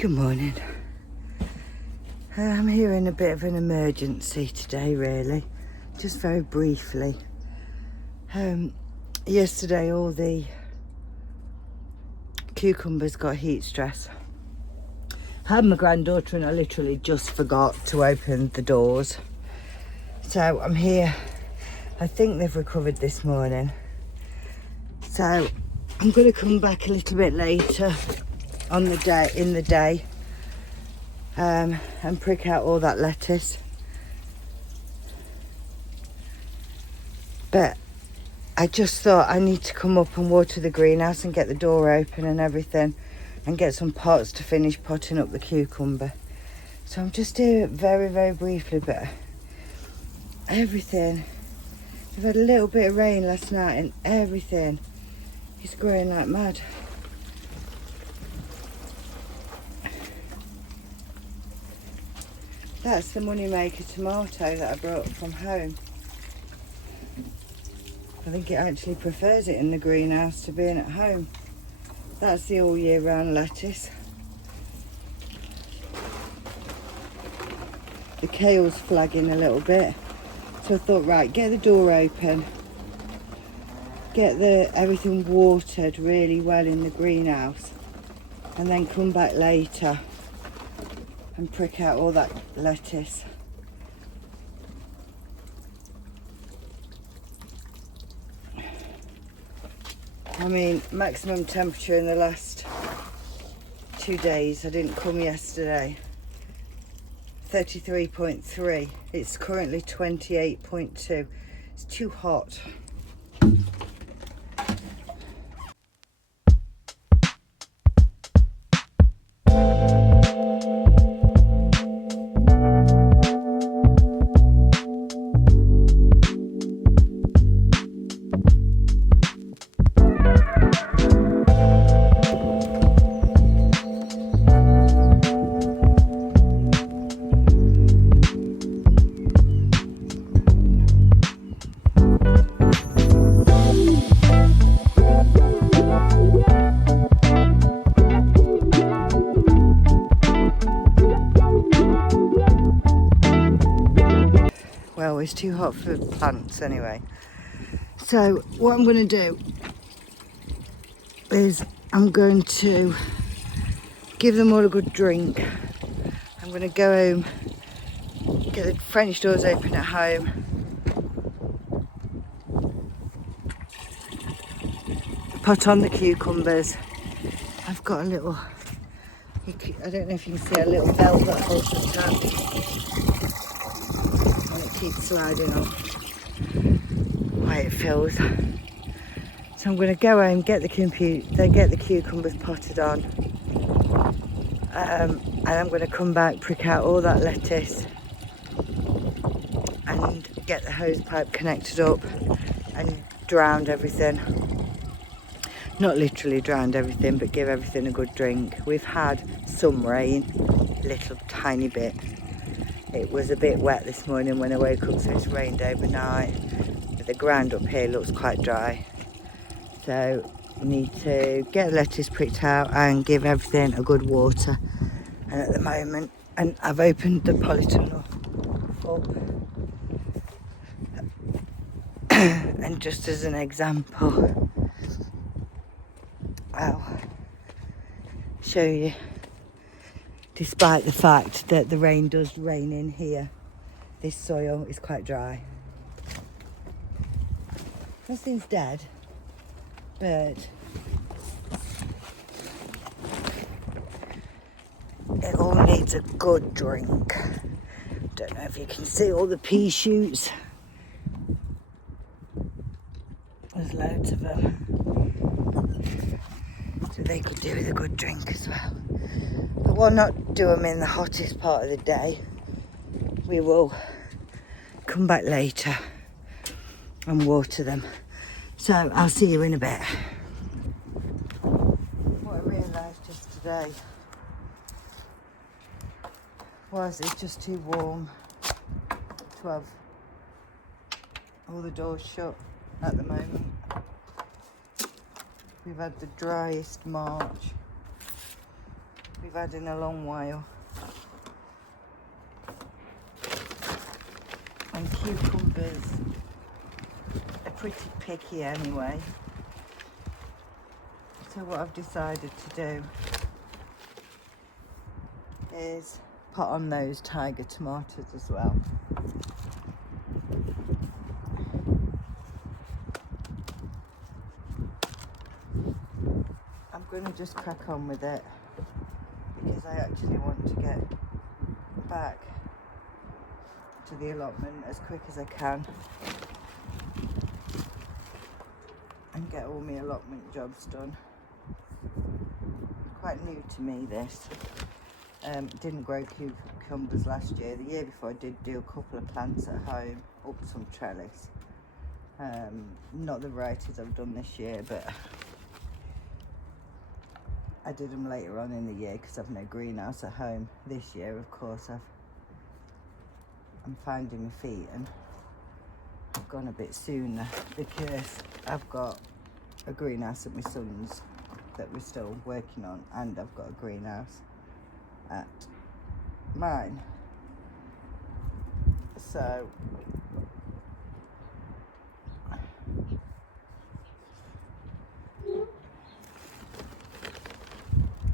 Good morning. I'm here in a bit of an emergency today, really, just very briefly. Yesterday all the cucumbers got heat stress. I had my granddaughter and I literally just forgot to open the doors. So I'm here. I think they've recovered this morning. So I'm going to come back a little bit later in the day and prick out all that lettuce. But I just thought I need to come up and water the greenhouse and get the door open and everything and get some pots to finish potting up the cucumber. So I'm just here very, very briefly, but everything, we've had a little bit of rain last night and everything is growing like mad. That's the moneymaker tomato that I brought from home. I think it actually prefers it in the greenhouse to being at home. That's the all year round lettuce. The kale's flagging a little bit. So I thought, right, get the door open. Get everything watered really well in the greenhouse. And then come back later and prick out all that lettuce. I mean, maximum temperature in the last 2 days, I didn't come yesterday, 33.3. It's currently 28.2. It's too hot. Well, it's too hot for plants anyway. So what I'm going to do is I'm going to give them all a good drink. I'm going to go home, get the French doors open at home, put on the cucumbers. I've got a little, I don't know if you can see a little belt that holds the tap. And it keeps sliding off while it fills. So I'm going to go home, get the cucumbers potted on, and I'm going to come back, prick out all that lettuce and get the hose pipe connected up and drowned everything. Not literally drowned everything, but give everything a good drink. We've had some rain, little tiny bit. It was a bit wet this morning when I woke up, so it's rained overnight. But the ground up here looks quite dry. So we need to get the lettuce pricked out and give everything a good water. And at the moment, and I've opened the polytunnel up. And just as an example, I'll show you, despite the fact that the rain does rain in here, this soil is quite dry. Nothing's dead, but it all needs a good drink. Don't know if you can see all the pea shoots. There's loads of them. So they could do with a good drink as well. But we'll not do them in the hottest part of the day. We will come back later and water them. So I'll see you in a bit. What I realised just today was it's just too warm to have all the doors shut at the moment. We've had the driest March. We've we've had in a long while. And cucumbers are pretty picky anyway. So what I've decided to do is put on those tiger tomatoes as well. I'm going to just crack on with it because I actually want to get back to the allotment as quick as I can and get all my allotment jobs done. Quite new to me this. Didn't grow cucumbers last year. The year before I did do a couple of plants at home, up some trellis. Not the varieties I've done this year, but I did them later on in the year because I've no greenhouse at home. This year, of course, I'm finding my feet and I've gone a bit sooner because I've got a greenhouse at my son's that we're still working on, and I've got a greenhouse at mine. So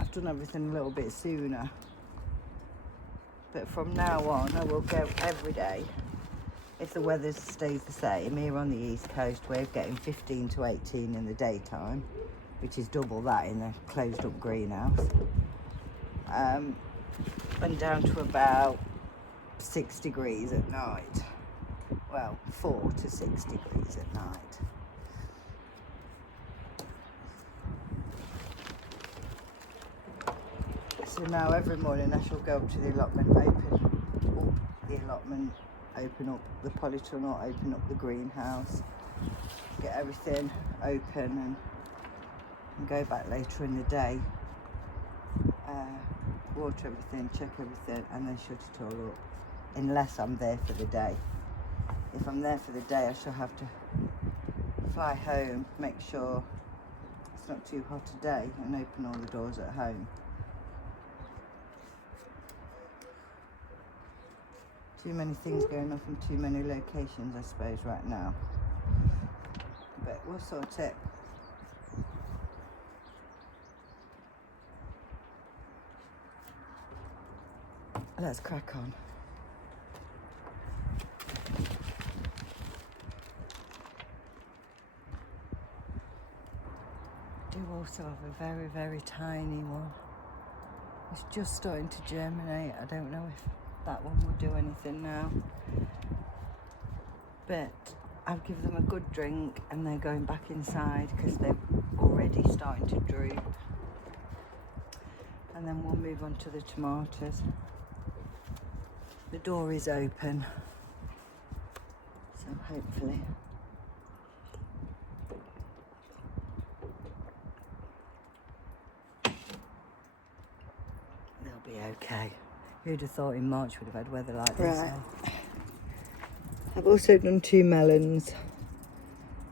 I've done everything a little bit sooner, but from now on I will go every day. If the weather stays the same, here on the east coast we're getting 15 to 18 in the daytime, which is double that in a closed up greenhouse, and down to about 6 degrees at night. Well, 4 to 6 degrees at night. So now every morning I shall go up to the allotment, open up the polytunnel, open up the greenhouse, get everything open and go back later in the day, water everything, check everything, and then shut it all up, unless I'm there for the day. If I'm there for the day, I shall have to fly home, make sure it's not too hot a day, and open all the doors at home. Too many things going on from too many locations, I suppose, right now. But we'll sort it. Let's crack on. Do also have a very, very tiny one. It's just starting to germinate. I don't know if that one will do anything now, but I'll give them a good drink and they're going back inside because they're already starting to droop, and then we'll move on to the tomatoes. The door is open, so hopefully they'll be okay. Who'd have thought in March we'd have had weather like this? Right. I've also done 2 melons.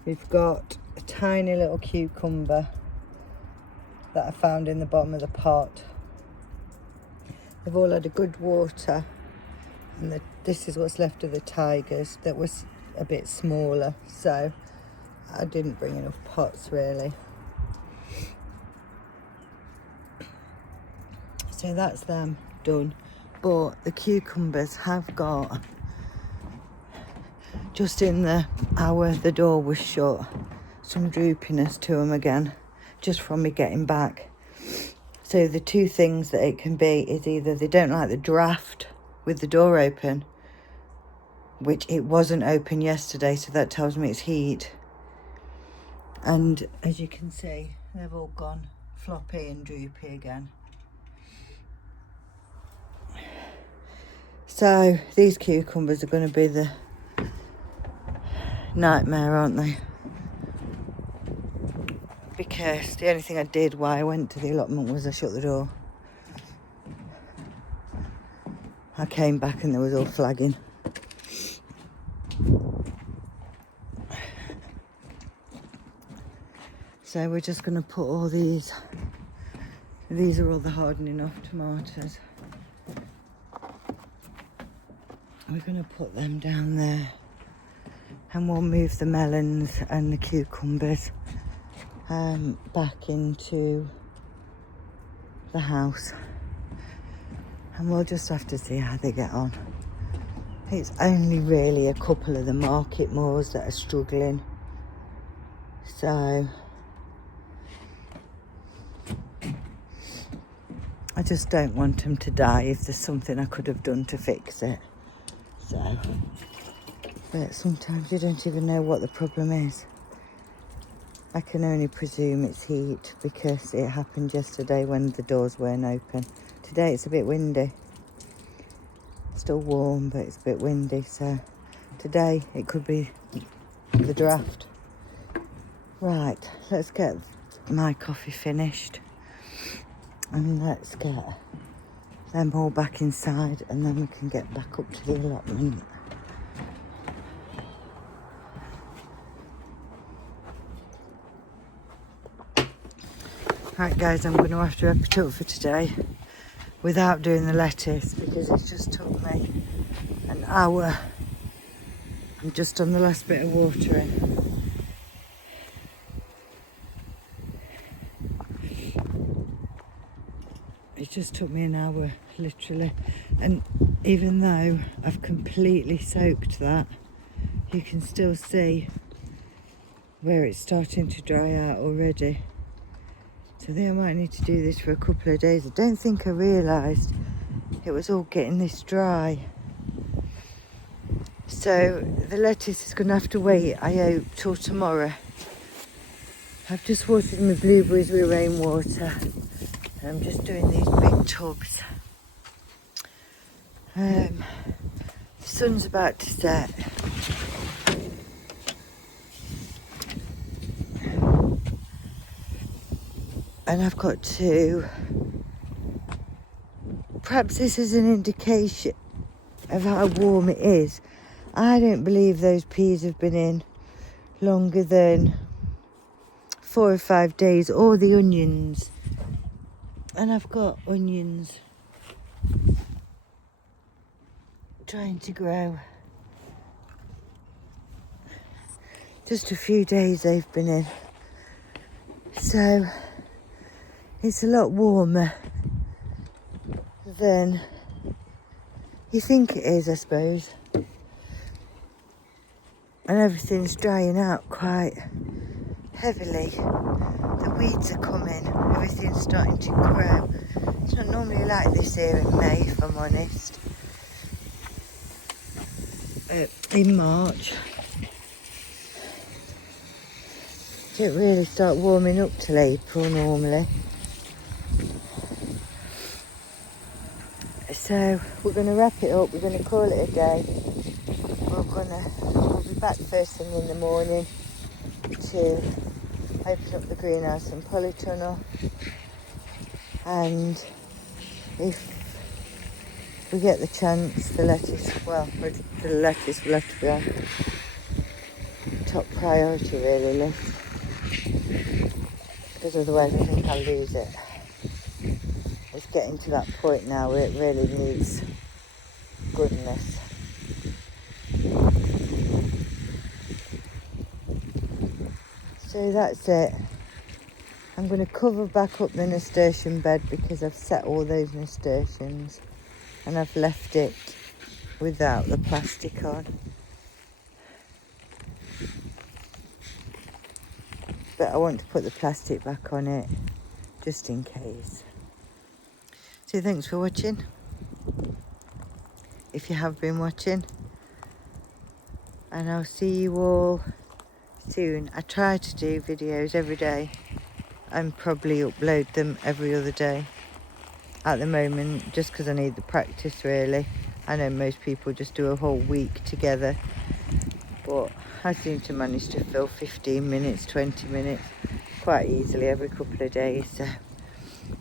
We've got a tiny little cucumber that I found in the bottom of the pot. They've all had a good water, and this is what's left of the tigers that was a bit smaller, so I didn't bring enough pots really. So that's them done. But the cucumbers have got, just in the hour the door was shut, some droopiness to them again, just from me getting back. So the 2 things that it can be is either they don't like the draft with the door open, which it wasn't open yesterday, so that tells me it's heat. And as you can see, they've all gone floppy and droopy again. So these cucumbers are going to be the nightmare, aren't they? Because the only thing I did while I went to the allotment was I shut the door. I came back and there was all flagging. So we're just going to put all these These are all the hardening off tomatoes. We're going to put them down there, and we'll move the melons and the cucumbers back into the house, and we'll just have to see how they get on. It's only really a couple of the market moors that are struggling, so I just don't want them to die if there's something I could have done to fix it. So, but sometimes you don't even know what the problem is. I can only presume it's heat because it happened yesterday when the doors weren't open. Today it's a bit windy. Still warm, but it's a bit windy, so today it could be the draft. Right, let's get my coffee finished and let's get them all back inside, and then we can get back up to the allotment. Right guys, I'm going to have to wrap it up for today without doing the lettuce because it's just took me an hour. I'm just on the last bit of watering. It just took me an hour, literally. And even though I've completely soaked that, you can still see where it's starting to dry out already. So I think I might need to do this for a couple of days. I don't think I realised it was all getting this dry. So the lettuce is going to have to wait, I hope, till tomorrow. I've just watered my blueberries with rainwater. I'm just doing these big tubs. The sun's about to set. And I've got to, perhaps this is an indication of how warm it is. I don't believe those peas have been in longer than 4 or 5 days, or the onions. And I've got onions trying to grow. Just a few days they've been in. So it's a lot warmer than you think it is, I suppose. And everything's drying out quite heavily. The weeds are coming, everything's starting to grow. It's not normally like this here in May, if I'm honest. In March, it don't really start warming up till April normally. So we're going to wrap it up, we're going to call it a day. We'll be back first thing in the morning to open up the greenhouse and polytunnel, and if we get the chance, the lettuce will have to be on top priority really list, because otherwise I think I'll lose it. It's getting to that point now where it really needs goodness. So that's it. I'm going to cover back up the nasturtium bed because I've set all those nasturtiums and I've left it without the plastic on. But I want to put the plastic back on it just in case. So thanks for watching. If you have been watching. And I'll see you all soon. I try to do videos every day and probably upload them every other day at the moment, just because I need the practice really. I know most people just do a whole week together, but I seem to manage to fill 15 minutes, 20 minutes quite easily every couple of days. So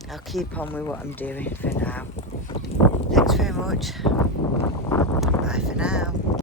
I'll keep on with what I'm doing for now. Thanks very much. Bye for now.